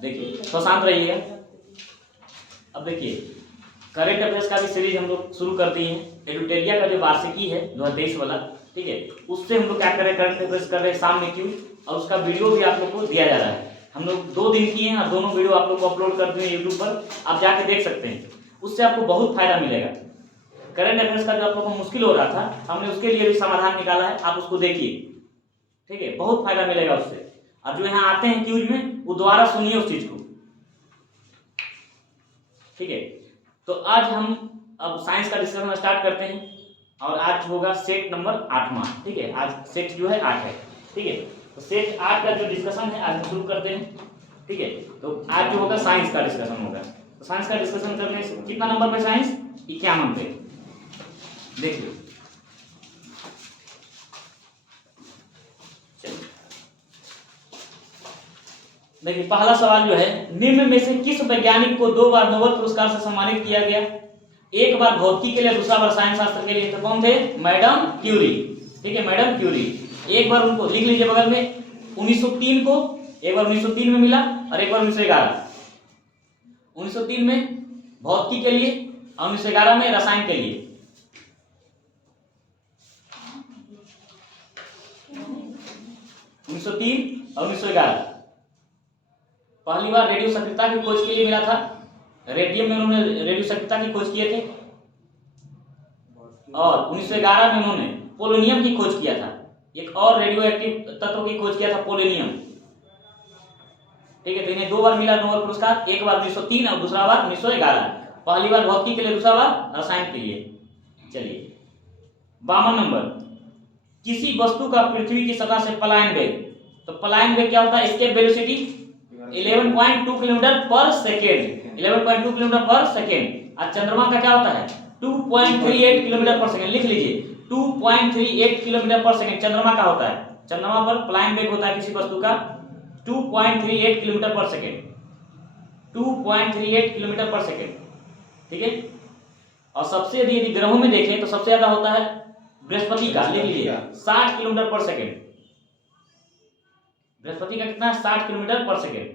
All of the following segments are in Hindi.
देखिए तो शांत रहिएगा। अब देखिए करंट अफेयर्स का भी सीरीज हम लोग शुरू कर दिए हैं। एडुटेरिया का जो वार्षिकी है 2023 वाला, ठीक है, उससे हम लोग क्या कर रहे हैं, करंट अफेयर्स कर रहे हैं शाम में क्यों, और उसका वीडियो भी आप लोग को दिया जा रहा है। हम लोग 2 दिन किए हैं और दोनों वीडियो आप लोग को अपलोड कर दिए यूट्यूब पर, आप जाके देख सकते हैं। उससे आपको बहुत फायदा मिलेगा। करंट अफेयर्स का जो आप लोग को मुश्किल हो रहा था, हमने उसके लिए भी समाधान निकाला है, आप उसको देखिए, ठीक है, बहुत फायदा मिलेगा उससे। और जो यहाँ आते हैं क्यूज में, वो दोबारा सुनिए उस चीज को, ठीक है। तो आज हम अब साइंस का डिस्कशन स्टार्ट करते हैं, और आज होगा सेट नंबर 8वां, ठीक है। आज सेट जो है 8 है, ठीक है। तो सेट 8 का जो डिस्कशन है आज हम शुरू करते हैं, ठीक है। तो आज जो होगा साइंस का डिस्कशन होगा। तो साइंस का डिस्कशन करने से कितना नंबर पे साइंस, 51 पे। देखिए देखिए पहला सवाल जो है, निम्न में से किस वैज्ञानिक को 2 बार नोबेल पुरस्कार से सम्मानित किया गया? एक बार भौतिकी के लिए, दूसरा बार रसायन शास्त्र के लिए। तो कौन थे? मैडम क्यूरी, ठीक है, मैडम क्यूरी। एक बार उनको लिख लीजिए बगल में, 1903 को, एक बार 1903 में मिला और एक बार 1911। 1903 में भौतिकी के लिए और 1911 में रसायन के लिए। 1903 और 1911। पहली बार रेडियो सक्रियता की खोज के लिए मिला था, रेडियम में उन्होंने रेडियो सक्रियता की खोज किए थे, और 1911 में उन्होंने पोलोनियम की खोज किया था, एक और रेडियो एक्टिव तत्व की खोज किया था, पोलोनियम, ठीक है। तो इन्हें 2 बार मिला नोबेल पुरस्कार, एक बार 1903 और दूसरा बार 1911। पहली बार भौतिकी के लिए, दूसरा बार रसायन के लिए। चलिए 52 नंबर, किसी वस्तु का पृथ्वी की सतह से पलायन वेग। तो पलायन वेग क्या होता है? एस्केप वेलोसिटी 11.2 किलोमीटर पर सेकेंड, 11.2 किलोमीटर पर सेकेंड। और चंद्रमा का क्या होता है? 2.38 किलोमीटर पर सेकेंड। लिख लीजिए 2.38 किलोमीटर पर सेकेंड चंद्रमा का होता है। चंद्रमा पर पलायन वेग होता है किसी वस्तु का 2.38 किलोमीटर पर सेकेंड, 2.38 किलोमीटर पर सेकेंड, ठीक है। और सबसे यदि ग्रहों में देखें तो सबसे ज्यादा होता है बृहस्पति का, लिख लीजिए 60 किलोमीटर पर सेकेंड। बृहस्पति का कितना है? 60 किलोमीटर पर सेकेंड,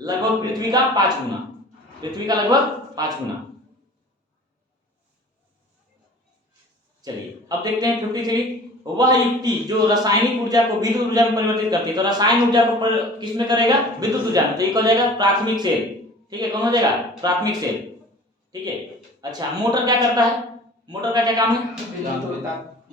लगभग पृथ्वी का 5 गुना, पृथ्वी का लगभग 5 गुना। चलिए अब देखते हैं 53, वह युक्ति जो रासायनिक ऊर्जा को विद्युत ऊर्जा में परिवर्तित करती है। तो रासायनिक ऊर्जा को किस में करेगा? विद्युत ूर्जा में। तो एक हो जाएगा प्राथमिक सेल, ठीक है। कौन हो जाएगा? प्राथमिक सेल, ठीक है। अच्छा मोटर क्या करता है? मोटर का क्या काम है?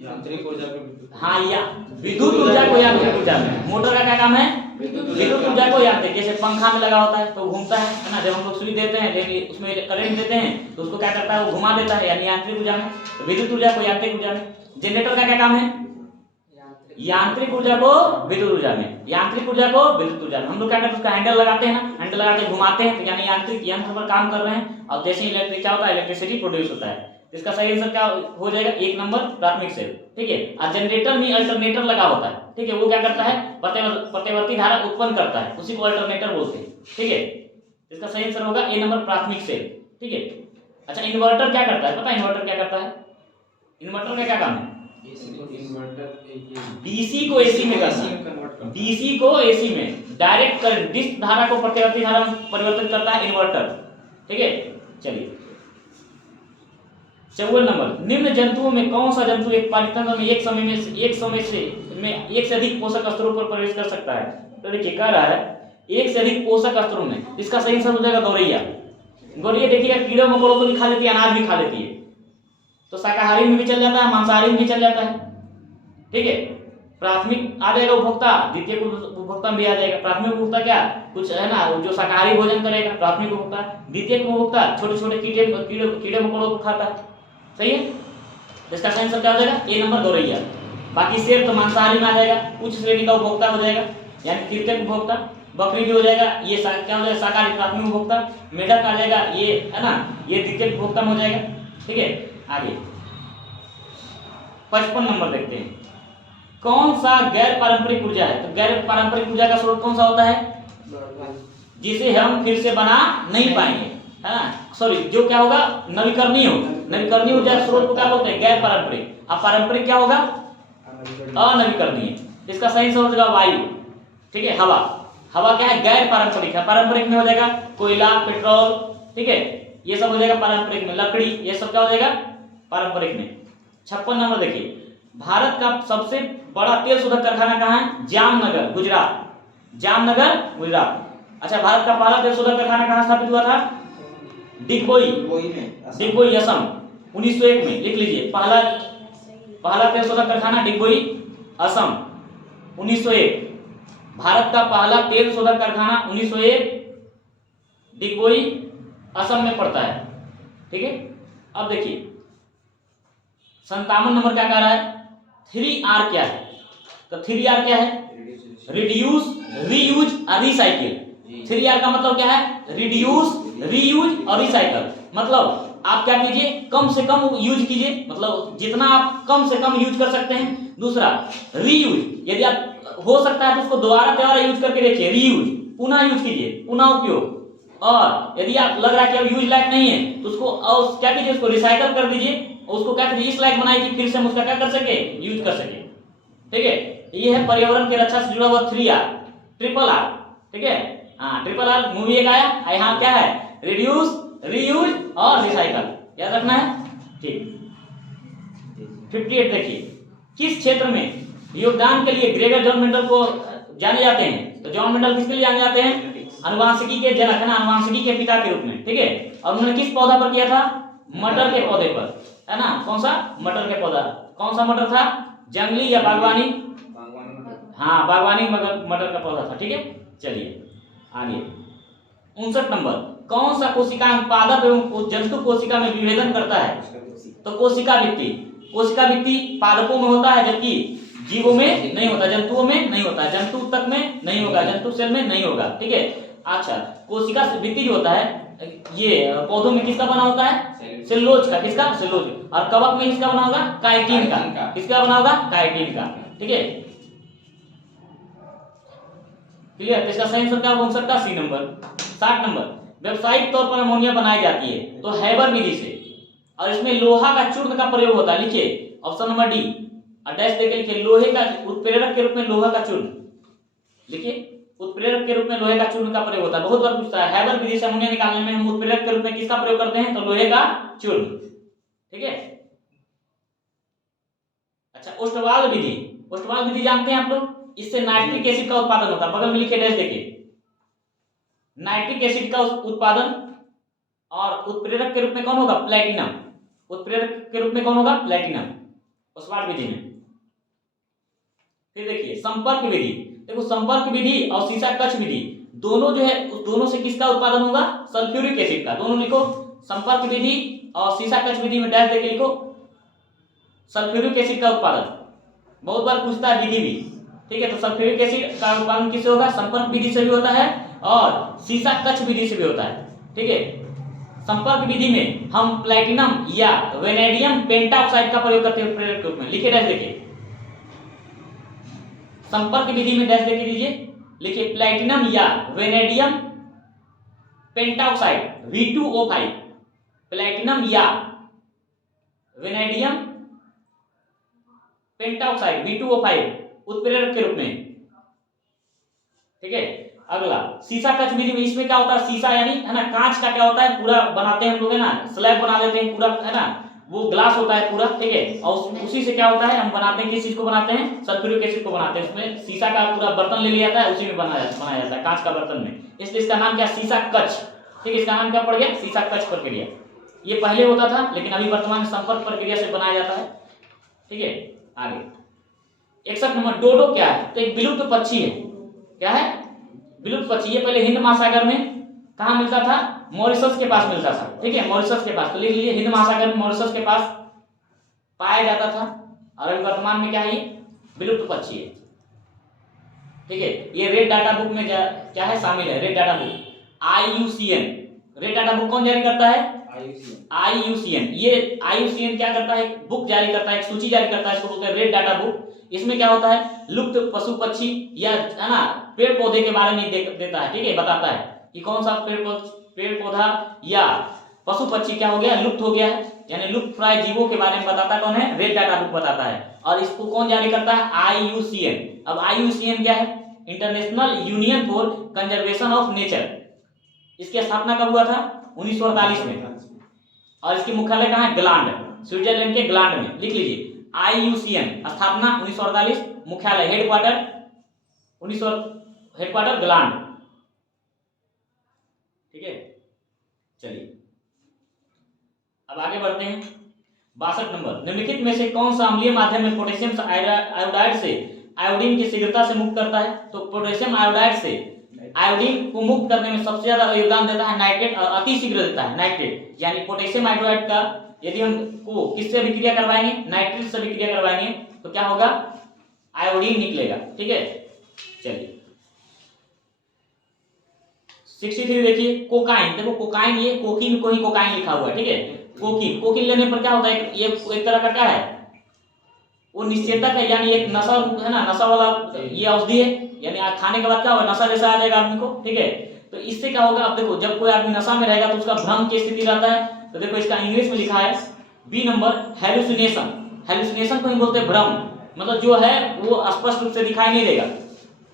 यांत्रिक ऊर्जा को, हाँ, या विद्युत ऊर्जा को यांत्रिक ऊर्जा में। मोटर का क्या काम है? विद्युत ऊर्जा को यांत्रिक। जैसे पंखा में लगा होता है तो घूमता है ना, जब हम लोग सुई देते हैं लेकिन उसमें करंट देते हैं तो उसको क्या करता है? वो घुमा देता है, यानी यांत्रिक ऊर्जा में। तो विद्युत ऊर्जा को यांत्रिक ऊर्जा में। जनरेटर का क्या काम है? यांत्रिक ऊर्जा को विद्युत ऊर्जा में, यांत्रिक ऊर्जा को विद्युत ऊर्जा में। हम लोग क्या करते हैं? उसका हैंडल लगाते हैं ना, हैंडल लगा के घुमाते हैं, तो यानी यांत्रिक यंत्र पर काम कर रहे हैं। और जैसे इलेक्ट्रिक क्या होता है? इलेक्ट्रिसिटी प्रोड्यूस होता है। इसका सही आंसर क्या हो जाएगा? 1 नंबर प्राथमिक सेल, ठीक है। और जनरेटर में अल्टरनेटर लगा होता है, ठीक है। वो क्या करता है? प्रतिवर्ती धारा उत्पन्न करता है, उसी को अल्टरनेटर बोलते हैं, ठीक है। इसका सही आंसर होगा ए नंबर प्राथमिक सेल, ठीक है। अच्छा इन्वर्टर क्या करता है? पता है इन्वर्टर क्या करता है? इन्वर्टर का क्या काम है? डीसी को एसी में करना, डीसी को एसी में, डायरेक्ट करंट डिस्क धारा को प्रतिवर्ती धारा में परिवर्तित करता है इन्वर्टर, ठीक है। चलिए 54 नंबर, निम्न जंतुओं में कौन सा जंतु एक पालितंत्र में एक से अधिक पोषक स्तरों पर प्रवेश कर सकता है? तो देखिए कह रहा है एक से अधिक पोषक स्तरों में। इसका सही आंसर हो जाएगा गौरैया। गौरैया देखिएगा कीड़े मकोड़ों को भी खा लेती है, अनाज भी खा लेती है, तो शाकाहारी में भी चल जाता है, मांसाहारी में भी चल जाता है, ठीक है। प्राथमिक आ जाएगा उपभोक्ता, द्वितीय उपभोक्ता में भी आ जाएगा। प्राथमिक उपभोक्ता क्या कुछ है ना, जो शाकाहारी भोजन करेगा प्राथमिक उपभोक्ता। द्वितीय उपभोक्ता छोटे छोटे कीड़े मकोड़ों को खाता है, सही है। इसका सही आंसर क्या हो जाएगा? ए नंबर गौरैया। बाकी शेर तो मांसाहारी में आ जाएगा, उच्च श्रेणी का उपभोक्ता हो जाएगा, यानी तृतीय उपभोक्ता। बकरी भी हो जाएगा, ये क्या हो जाएगा? शाकाहारी प्राथमिक उपभोक्ता। मेढक आ जाएगा, ये है ना, ये द्वितीय उपभोक्ता में हो जाएगा, ठीक है। आगे 55 नंबर देखते हैं, कौन सा गैर पारंपरिक ऊर्जा है? तो गैर पारंपरिक ऊर्जा का स्रोत कौन सा होता है? जिसे हम फिर से बना नहीं पाएंगे, है ना, सॉरी, जो क्या होगा? नवीकरणीय होगा। नवीकरणीय ऊर्जा स्रोत को क्या बोलते हैं? गैर पारंपरिक। अब पारंपरिक क्या होगा? अनवीकरणीय। इसका सही आंसर हो जाएगा वायु, ठीक है, हवा। हवा क्या है, गैर पारंपरिक है। पारंपरिक में हो जाएगा कोयला, पेट्रोल, ठीक है, ये सब हो जाएगा पारंपरिक में। लकड़ी, ये सब क्या हो जाएगा पारंपरिक में। 56 नंबर देखिए, भारत का सबसे बड़ा तेल शोधक कारखाना कहाँ है? जामनगर, गुजरात। जामनगर, गुजरात। अच्छा, भारत का पहला तेल शोधक कारखाना कहाँ स्थापित हुआ था? डिगबोई, डिगबोई असम, 1901 में। लिख लीजिए, पहला तेल शोधक कारखाना डिगबोई, असम, 1901। भारत का पहला तेल शोधक कारखाना 1901, डिगबोई, असम में पड़ता है, ठीक है। अब देखिए 57 नंबर क्या कह रहा है? 3R क्या है? तो 3R क्या है? रिड्यूस, रीयूज और रिसाइकिल। 3R का मतलब क्या है? रिड्यूस, रीयूज और रिसाइकल। मतलब आप क्या कीजिए, कम से कम यूज कीजिए, मतलब जितना आप कम से कम यूज कर सकते हैं। दूसरा रीयूज, यदि आप हो सकता है तो उसको दोबारा यूज करके देखिए, रीयूज, पुनः यूज कीजिए, पुनः उपयोग। और यदि आप लग रहा है कि अब यूज लायक नहीं है तो उसको और क्या कीजिए, उसको रिसाइकल कर दीजिए, उसको क्या कीजिए, इस लायक बनाइए कि फिर से हम उसका क्या कर सके, यूज कर सके, ठीक है। ये है पर्यावरण की रक्षा से जुड़ा हुआ 3R, ट्रिपल R, ठीक है। हाँ, ट्रिपल R मूवी एक आया, यहाँ क्या है? रिड्यूस, रीयूज और रिसाइकल, याद रखना है, ठीक। 58 देखिए, किस क्षेत्र में योगदान के लिए ग्रेगर जॉन मेंडल को जाने जाते हैं? तो जॉन मेंडल किसके लिए जाने जाते हैं? अनुवांशिकी के जनक है ना, अनुवांशिकी के पिता के रूप में, ठीक है। और उन्होंने किस पौधा पर किया था? मटर के पौधे पर, है ना। कौन सा? मटर के पौधा। कौन सा मटर था? जंगली या बागवानी? हाँ, बागवानी मटर का पौधा था, ठीक है। चलिए आगे 59 नंबर, कौन सा कोशिकांग पादप एवं जंतु कोशिका में विभेदन करता है? तो कोशिका भित्ति। कोशिका भित्ति पादपों में होता है जबकि जीवों में नहीं होता, जंतुओं में नहीं होता, जंतु तक में नहीं होगा, जंतु सेल में नहीं होगा, ठीक है। अच्छा, कोशिका भित्ति जो होता है ये पौधों में किसका बना होता है? सेलुलोज का। किसका? सेलुलोज। और कवक में किसका बना होगा? काइटिन का। किसका बना होगा? काइटिन का, ठीक है। क्लियर? इसका सही आंसर क्या होगा? 59 का सी नंबर। 60 नंबर, व्यावसायिक तौर पर अमोनिया बनाई जाती है तो हैबर विधि से, और इसमें लोहा का चूर्ण का प्रयोग होता है। लिखिए ऑप्शन नंबर डी, और डैश देके लिखिए, लोहे का उत्प्रेरक के रूप में लोहा का चूर्ण। लिखिए, उत्प्रेरक के रूप में लोहे का चूर्ण का प्रयोग होता है। बहुत बार पूछता है, हैबर विधि से अमोनिया निकालने में हम उत्प्रेरक के रूप में किसका प्रयोग करते हैं? तो लोहे का चूर्ण, ठीक है। अच्छा, ओस्टवाल विधि। ओस्टवाल विधि जानते हैं आप लोग? इससे नाइट्रिक एसिड का उत्पादन होता है। बगल में लिखे डैश देखिए, नाइट्रिक एसिड का उत्पादन, और उत्प्रेरक के रूप में कौन होगा? प्लैटिनम। उत्प्रेरक के रूप में कौन होगा? प्लैटिनम, ओस्टवाल विधि में। फिर देखिए संपर्क विधि। देखो, संपर्क विधि और सीसा कक्ष विधि दोनों जो है, उस दोनों से किसका उत्पादन होगा? सल्फ्यूरिक एसिड का। दोनों लिखो, संपर्क विधि और सीसा कक्ष विधि में डैश देके लिखो, सल्फ्यूरिक एसिड का उत्पादन। बहुत बार पूछता है विधि भी, ठीक है। तो सल्फ्यूरिक एसिड का उत्पादन किससे होगा? संपर्क विधि से भी होता है और सीसा कक्ष विधि से भी होता है, ठीक है। संपर्क विधि में हम प्लैटिनम या वेनेडियम पेंटाऑक्साइड का प्रयोग करते हैं प्रेरक के रूप में। लिखे डैश देखिए, संपर्क विधि में डैश देके दीजिए, लिखिए प्लैटिनम या वेनेडियम पेंटाऑक्साइड V2O5, प्लैटिनम या वेनेडियम पेंटाऑक्साइड V2O5 उत्प्रेरक के रूप में, ठीक है। अगला सीसा कक्ष विधि में, इसमें क्या होता है? सीसा यानी है ना, कांच का क्या होता है, पूरा बनाते हैं हम लोग, है ना, स्लैब बना देते हैं पूरा, है ना, वो ग्लास होता है पूरा, ठीक है। और उसी से क्या होता है, हम बनाते हैं, किस चीज को बनाते हैं? सल्फ्यूरिक एसिड को बनाते हैं। उसमें सीसा का पूरा बर्तन ले लिया जाता है, उसी में बनाया जाता है, कांच का बर्तन में। इसलिए इसका नाम क्या? सीसा कक्ष, ठीक है। इसका नाम क्या पड़ गया? सीसा कक्ष प्रक्रिया। ये पहले होता था, लेकिन अभी वर्तमान में संपर्क प्रक्रिया से बनाया जाता है, ठीक है। आगे 61 नंबर, डोडो क्या है? तो एक विलुप्त पक्षी है। क्या है? विलुप्त पक्षी। ये पहले हिंद महासागर में कहाँ मिलता था? मॉरिशस के पास मिलता था, ठीक है, मॉरिशस के पास। तो लिख लीजिए, हिंद महासागर में मॉरिशस के पास पाया जाता था, और अभी वर्तमान में क्या है? ये विलुप्त पक्षी है, ठीक है। ये रेड डाटा बुक में क्या है? शामिल है, red data book, IUCN। Red data book कौन जारी करता है? IUCN। ये IUCN क्या करता है? बुक जारी करता है, एक सूची जारी करता है, इसको बोलते हैं रेड डाटा बुक। इसमें क्या होता है? लुप्त पशु पक्षी या, है ना, पेड़ पौधे के बारे में देता है, ठीक है, बताता है कि कौन सा पेड़ पौधा या पशु पक्षी क्या हो गया? लुप्त हो गया है, यानी लुप्त प्राय जीवों के बारे में बताता कौन है? रेड डाटा बुक बताता है। और इसको कौन जारी करता है? IUCN। अब IUCN क्या है? International union for conservation of nature. इसकी स्थापना कब हुआ था? 1948 में। और इसकी मुख्यालय कहाँ है? ग्लांड, स्विट्जरलैंड के ग्लांड में। लिख लीजिए IUCN, स्थापना 1948, मुख्यालय हेडक्वार्टर हेडक्वार्टर ग्लांड। ठीक है, चलिए अब आगे बढ़ते हैं। 62 नंबर, निम्नलिखित में से कौन सा अम्लीय माध्यम में पोटेशियम आयोडाइड से आयोडीन की शीघ्रता से मुक्त करता है? तो पोटेशियम आयोडाइड से आयोडीन को मुक्त करने में सबसे ज्यादा योगदान देता है नाइट्रेट, अति शीघ्र देता है नाइट्रेट। यानी पोटेशियम आयोडाइड का यदि हम को किससे अभिक्रिया करवाएंगे? नाइट्रेट से अभिक्रिया करवाएंगे तो क्या होगा? आयोडीन निकलेगा। ठीक है, चलिए 63 देखिए, कोकाइन। देखो कोकाइन, ये कोकीन को ही कोकाइन लिखा हुआ है। ठीक है, कोकीन लेने पर क्या होता है? ये एक तरह का क्या है? वो निश्चेतक है, यानी एक नशा है ना, नशा वाला ये औषधि है। यानी खाने के बाद क्या होगा? नशा जैसा आ जाएगा आदमी को। ठीक है, तो इससे क्या होगा? अब देखो जब कोई आदमी नशा में रहेगा तो उसका भ्रम की स्थिति रहता है। तो देखो इसका इंग्लिश में लिखा है बी नंबर, हेलुसिनेशन। हेलुसिनेशन को ही बोलते हैं भ्रम, मतलब जो है वो स्पष्ट रूप से दिखाई नहीं देगा।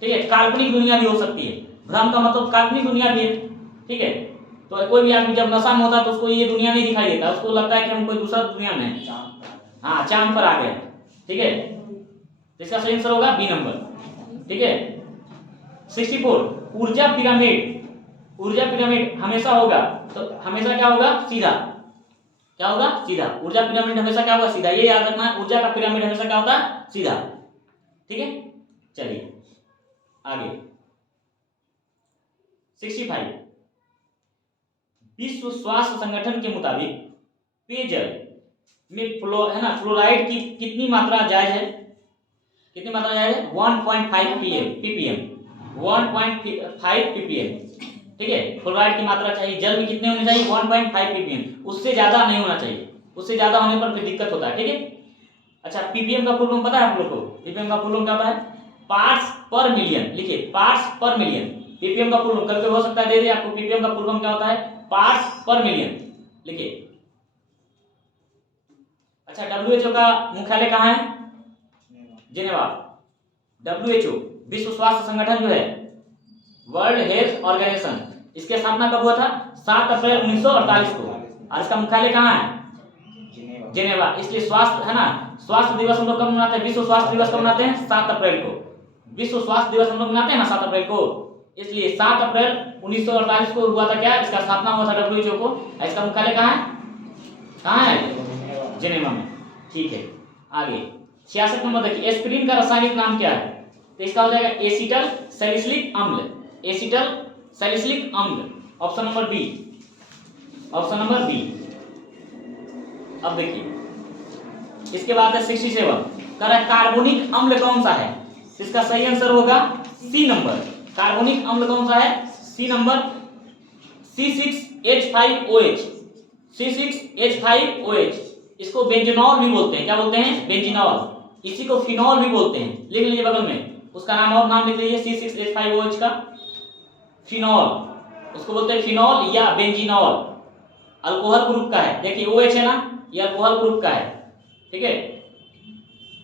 ठीक है, काल्पनिक दुनिया भी हो सकती है। भ्रम का मतलब काल्पनिक दुनिया भी है। ठीक है, तो कोई भी आदमी जब नशा में होता है तो उसको ये दुनिया नहीं दिखाई देता, उसको लगता है कि हम कोई दूसरा दुनिया में है, हाँ चांद पर आ गए। ठीक है, तो इसका सही आंसर होगा बी नंबर। ठीक है, 64, ऊर्जा पिरामिड। ऊर्जा पिरामिड हमेशा होगा, तो हमेशा क्या होगा? सीधा। क्या होगा? सीधा। ऊर्जा पिरामिड हमेशा क्या होगा? सीधा। ये याद रखना है, ऊर्जा का पिरामिड हमेशा क्या होता है? सीधा। ठीक है, चलिए आगे 65, विश्व स्वास्थ्य संगठन के मुताबिक पेयजल में फ्लोराइड की कितनी मात्रा जायज है? कितनी मात्रा जायज है? 1.5 ppm 1.5 ppm। ठीक है, फ्लोराइड की मात्रा चाहिए जल में कितने होने चाहिए? 1.5 ppm, उससे ज्यादा नहीं होना चाहिए। उससे ज्यादा होने पर फिर दिक्कत होता है। ठीक है, अच्छा ppm का फुल फॉर्म पता है आप लोग को? ppm का फुल फॉर्म क्या होता है? पार्ट्स पर मिलियन। लिखिए पार्ट्स पर मिलियन। ppm का फुल फॉर्म कभी हो सकता है दे दे आपको। ppm का फुल फॉर्म क्या होता है? पार्ट्स पर मिलियन। लिखिए। अच्छा, WHO का मुख्यालय कहाँ है? जिनेवा। WHO विश्व स्वास्थ्य संगठन जो है, वर्ल्ड हेल्थ ऑर्गेनाइजेशन, इसकी स्थापना कब हुआ था? 7 अप्रैल 1948 को। और इसका मुख्यालय कहाँ है? जिनेवा। इसलिए स्वास्थ्य है ना, स्वास्थ्य दिवस हम लोग कब मनाते हैं? विश्व स्वास्थ्य दिवस कब मनाते हैं? 7 अप्रैल को। विश्व स्वास्थ्य दिवस हम लोग मनाते हैं ना 7 अप्रैल को, इसलिए 7 अप्रैल 1948 को हुआ था क्या? इसका स्थापना हुआ था WHO को। इसका मुख्यालय कहाँ है? कहाँ है? जिनेवा में। ठीक है, आगे 66 नंबर देखिए, एस्पिरिन का रासायनिक नाम क्या है? तो इसका हो जाएगा एसिटल सैलिसिलिक अम्ल। एसिटल सैलिसिलिक अम्ल, option number B. Option number B. अब देखिए इसके बाद है 67, कह रहा है कार्बोनिक अम्ल कौन सा है? इसका सही आंसर होगा सी नंबर। कार्बोनिक अम्ल कौन सा है? सी नंबर, C6H5OH। C6H5OH, इसको बेंजीनॉल भी बोलते हैं। क्या बोलते हैं? बेंजीनॉल। इसी को फिनॉल भी बोलते हैं। लिख लीजिए बगल में उसका नाम, और नाम लिख लीजिए C6H5OH का, फिनॉल। उसको बोलते हैं फिनॉल या बेंजीनॉल। अल्कोहल ग्रुप का है। देखिए OH है ना, ये अल्कोहल ग्रुप का है। ठीक है,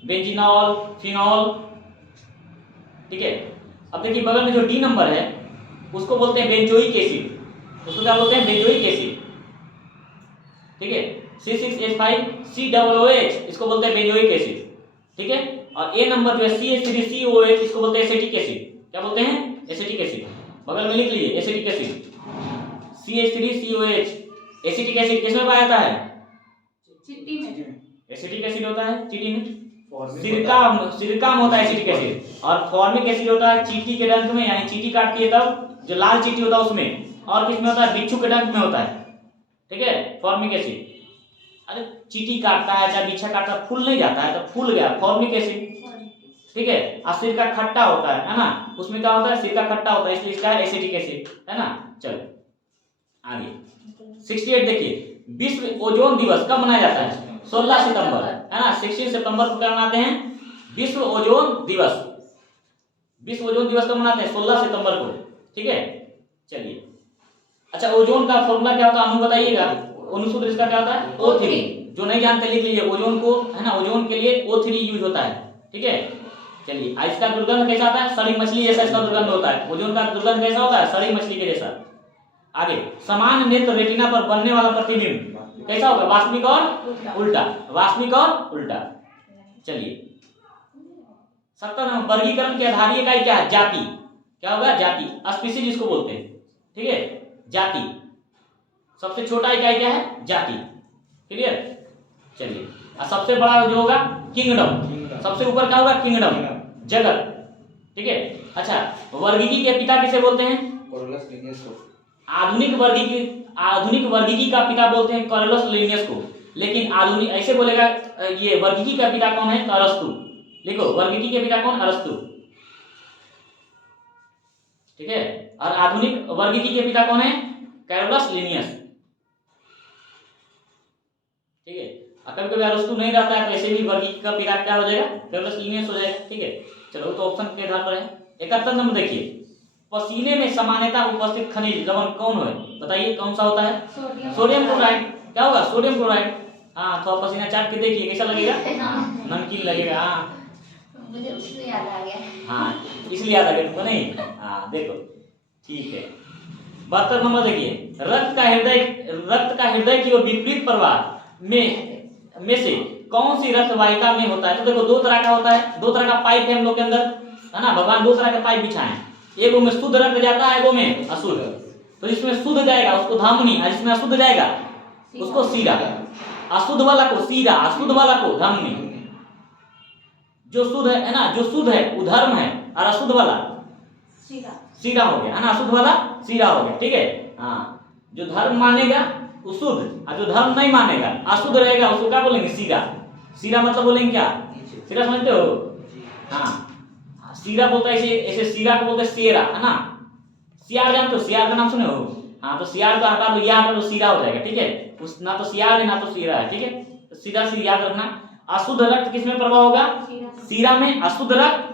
बेंजीनॉल, फिनॉल। ठीक है, अब देखिए बगल में जो डी नंबर है उसको बोलते हैं बेंजोइक एसिड। उसको क्या बोलते हैं? Benzoic acid. ठीक है, C6H5COOH, इसको बोलते हैं बेंजोइक एसिड। ठीक है, और ए नंबर जो है CH3COOH, इसको बोलते हैं एसिटिक एसिड। क्या बोलते हैं? Acetic acid. बगल में लिख लीजिए acetic acid, CH3COOH। Acetic acid किसमें पाया जाता है? चिट्टी में। एसिटिक एसिड होता है चीटी में, सिरका में होता है एसिटिक एसिड। और फॉर्मिक एसिड होता है चीटी के डंक में, यानी चीटी काटती है तब जो लाल चीटी होता है उसमें। और किसमें होता है? बिच्छू के डंक में होता है। ठीक है, फॉर्मिक एसिड। अरे चीटी काटता है चाहे बिच्छा काटता है, फूल नहीं जाता है तो फूल गया, फॉर्मिक एसिड। ठीक है, और सिरका खट्टा होता है ना, उसमें क्या होता है? सिरका खट्टा होता है, इसलिए इसका एसिटिक एसिड है ना। चलो आगे 68 देखिए, विश्व ओजोन दिवस कब मनाया जाता है? 16 सितंबर है ना। 16 सितंबर को क्या मनाते हैं? विश्व ओजोन दिवस। विश्व ओजोन दिवस कब मनाते हैं? 16 सितंबर को। ठीक है, चलिए। अच्छा, ओजोन का फॉर्मूला क्या होता है? अनु बताइएगा। अनुसूत्र इसका क्या होता है? O3। जो नहीं जानते लिख लीजिए, ओजोन को है ना, ओजोन के लिए O3 यूज होता है। ठीक है, चलिए, इसका दुर्गंध कैसा आता है? सड़ी मछली जैसा इसका दुर्गंध होता है। ओजोन का दुर्गंध कैसा होता है? सड़ी मछली के जैसा। आगे, समान नेत्र रेटिना पर बनने वाला प्रतिबिंब कैसा होगा? वास्तविक और उल्टा, वास्तविक और उल्टा। चलिए 70 नंबर, वर्गीकरण के आधारीय इकाई क्या है? जाति। क्या होगा? जाति, स्पीसीज जिसको बोलते हैं, ठीक है, जाति। सबसे छोटा इकाई क्या है? जाति। क्लियर? चलिए, और सबसे बड़ा जो होगा किंगडम, सबसे ऊपर क्या होगा? किंगडम, जगत, ठीक है। अच्छा, वर्गीकी के पिता किसे बोलते हैं? कोरोलस लिनियस को। आधुनिक वर्गीकी का पिता बोलते हैं कोरोलस लिनियस को, लेकिन आधुनिक ऐसे बोलेगा, ये वर्गीकी का पिता कौन है? अरस्तु। लिखो, वर्गीकी के पिता कौन? अरस्तु, ठीक है। और आधुनिक वर्गीकी के पिता कौन है? कोरोलस लिनियस, ठीक है। कभी कभी अरस्तु नहीं रहता है तो ऐसे भी वर्गीकी का पिता क्या हो जाएगा? कोरोलस लिनियस हो जाएगा, ठीक है। चलो, तो ऑप्शन के आधार पर है। 71 नंबर देखिए, पसीने में सामान्यतः उपस्थित खनिज लवण कौन है? बताइए कौन सा होता है? Sodium chloride. क्या होगा? Sodium chloride. हाँ, थोड़ा पसीना चाट के देखिए कैसा लगेगा? नमकीन लगेगा। हाँ, मुझे उससे याद आ गया। हाँ, इसलिए याद आ गया तुमको नहीं? हाँ, देखो, ठीक है। 72 नंबर देखिए, रक्त का हृदय की ओर विपरीत प्रवाह में से कौन सी रक्त वाहिका में होता है? तो देखो, दो तरह का होता है, दो तरह का पाइप है हम लोग के अंदर, है ना। भगवान दो तरह के पाइप बिछाए हैं, एगो में शुद्ध रक्त जाता है, एगो में अशुद्ध। तो जिसमें शुद्ध जाएगा उसको धमनी, और जिसमें अशुद्ध जाएगा उसको सीरा। अशुद्ध वाला को सीरा, अशुद्ध वाला को धमनी। जो शुद्ध है ना, जो शुद्ध है वो धर्म है, और अशुद्ध वाला सीरा हो गया, है ना। अशुद्ध वाला सीरा हो गया, ठीक है। हाँ, जो धर्म मानेगा वो शुद्ध, और जो धर्म नहीं मानेगा, अशुद्ध रहेगा, उसको क्या बोलेंगे? सीरा। सीरा मतलब बोलेंगे क्या? सीरा समझते हो? हाँ, सीरा बोलता है ऐसे सीरा को बोलते हैं सेरा, है ना। सियार जानते हो? सियार का नाम सुने हो? हाँ, तो सियार को हटा दो, या हटा दो, सीरा हो जाएगा, ठीक है। उस ना तो सियार है ना तो सीरा है, ठीक है। तो सीधा सीधा याद रखना। अशुद्ध रक्त किसमें प्रवाह होगा? सीरा में। अशुद्ध रक्त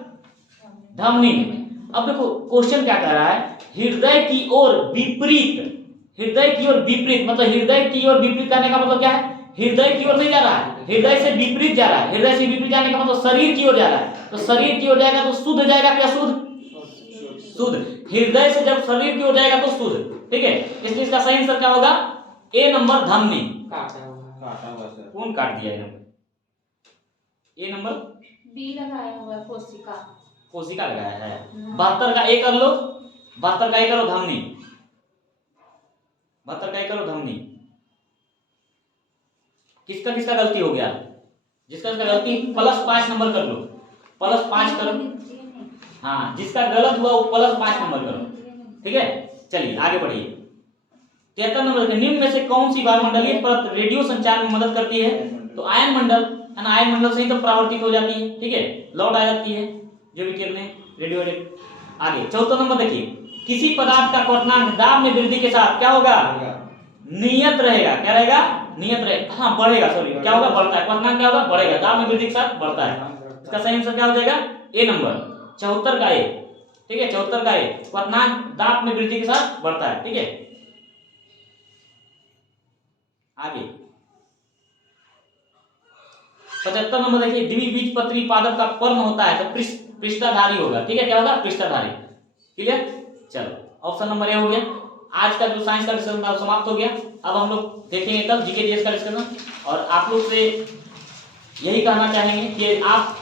धमनी में। अब देखो क्वेश्चन क्या कर रहा है, हृदय की ओर विपरीत। हृदय की ओर विपरीत मतलब हृदय की ओर विपरीत करने का मतलब क्या है? हृदय की ओर नहीं जा रहा है, हृदय से विपरीत जा रहा है। हृदय से विपरीत जाने का मतलब शरीर की ओर जा रहा है। तो शरीर की ओर जाएगा तो शुद्ध जाएगा क्या? शुद्ध, शुद्ध। हृदय से जब शरीर की ओर जाएगा तो शुद्ध, ठीक है। इसलिए इसका सही आंसर क्या होगा? ए नंबर, धमनी। कौन काट दिया? ए नंबर बी लगाया हुआ है, कोशिका। कोशिका लगाया है। 72 का ए कर लो, 72 का ए करो धमनी, 72 का ए करो धमनी। किसका किसका गलती हो गया? जिसका जिसका गलती +5 नंबर कर लो, +5 करो। हाँ, जिसका गलत हुआ वो +5 नंबर करो, ठीक है। चलिए आगे बढ़िए। 73 नंबर के निम्न में से कौन सी वायुमंडलीय परत रेडियो संचार में मदद करती है? तो आयन मंडल, है ना। आयन मंडल से ही तो परावर्तित हो जाती है, ठीक है, लौट आ जाती है जो भी किरणें रेडियो। आगे 74 नंबर देखिए, किसी पदार्थ का क्वथनांक दाब में वृद्धि के साथ क्या होगा? नियत रहेगा। क्या रहेगा? नियत रहेगा। हाँ, बढ़ेगा, सॉरी, क्या होगा? बढ़ता है। क्वथनांक क्या होगा? बढ़ेगा। दाब में वृद्धि के साथ बढ़ता है। इसका सही आंसर क्या हो जाएगा? ए नंबर, 74 का ए, ठीक है। 74 का ए, क्वथनांक दाब में वृद्धि के साथ बढ़ता है, ठीक है। आगे 75 नंबर देखिए, द्विबीजपत्री पादप का पर्ण होता है तो पृष्ठधारी होगा, ठीक है। क्या होगा? पृष्ठधारी। क्लियर? चलो, ऑप्शन नंबर ए हो गया। आज का जो साइंस का डिस्कशन था समाप्त हो गया। अब हम लोग देखेंगे कल जीके जीएस का डिस्कशन। और आप लोग से यही कहना चाहेंगे कि आप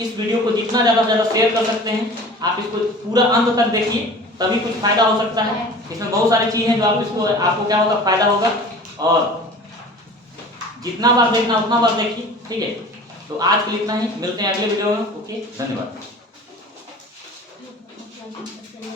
इस वीडियो को जितना ज्यादा से ज्यादा शेयर कर सकते हैं। आप इसको पूरा अंत तक देखिए, तभी कुछ फायदा हो सकता है। इसमें बहुत सारी चीजें हैं जो आपको क्या होगा? फायदा होगा। और जितना बार देखना उतना बार देखिए, ठीक है। तो आज के लिए इतना ही, मिलते हैं अगले वीडियो में। ओके, धन्यवाद।